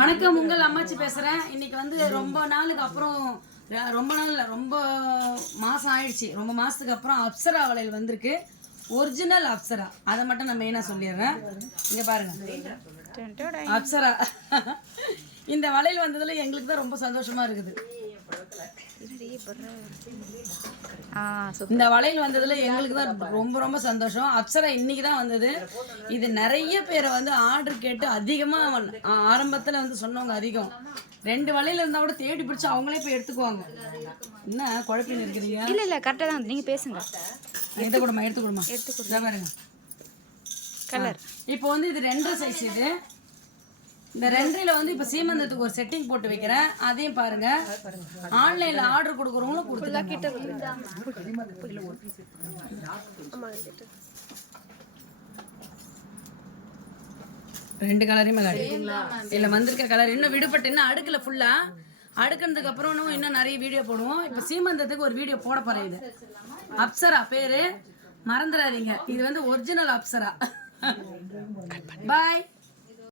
வணக்கம், உங்கள் அம்மாச்சி பேசுகிறேன். இன்னைக்கு வந்து ரொம்ப நாளுக்கு அப்புறம், ரொம்ப நாள் இல்லை, ரொம்ப மாதம் ஆயிடுச்சு. ரொம்ப மாதத்துக்கு அப்புறம் அப்சரா வளையல் வந்திருக்கு. ஒரிஜினல் அப்சரா. அதை மட்டும் நான் மெயினாக சொல்லிடுறேன். இங்கே பாருங்கள், அப்சரா. இந்த வளையல் வந்ததில் எங்களுக்கு தான் ரொம்ப சந்தோஷமாக இருக்குது. இந்த வளையல் வந்ததுல எங்களுக்கு தான் ரொம்ப ரொம்ப சந்தோஷம். அப்சரா இன்னைக்கு தான் வந்தது. இது நிறைய பேரை வந்து ஆர்டர் கேட்டு அதிகமாக ஆரம்பத்தில் வந்து சொன்னவங்க அதிகம். 2 வளையல் இருந்தால் கூட தேடி பிடிச்சி அவங்களே போய் எடுத்துக்குவாங்க. என்ன குழப்பின்னு இருக்கிறீங்க? இல்லை இல்லை, கரெக்டாக தான் நீங்கள் பேசுங்க. எடுத்து கொடுமா பாருங்க கலர். இப்போ வந்து இது 2 சைஸ். இது இந்த 2ல வந்து இப்போ சீமந்தத்துக்கு ஒரு செட்டிங் போட்டு வைக்கிறேன். அதையும் பாருங்க. ஆன்லைன்ல ஆர்டர் கொடுக்குறவங்களும் கொடுத்துருக்காங்க. 2 கலரையுமே இல்லை வந்திருக்க கலர் இன்னும் விடுபட்டு இன்னும் அடுக்கல. ஃபுல்லா அடுக்கினதுக்கு அப்புறம் இன்னும் நிறைய வீடியோ போடுவோம். இப்போ சீமந்தத்துக்கு ஒரு வீடியோ போட போறேன். இது அப்சரா பேரு, மறந்துடாதீங்க. இது வந்து ஒரிஜினல் அப்சரா. பாய்.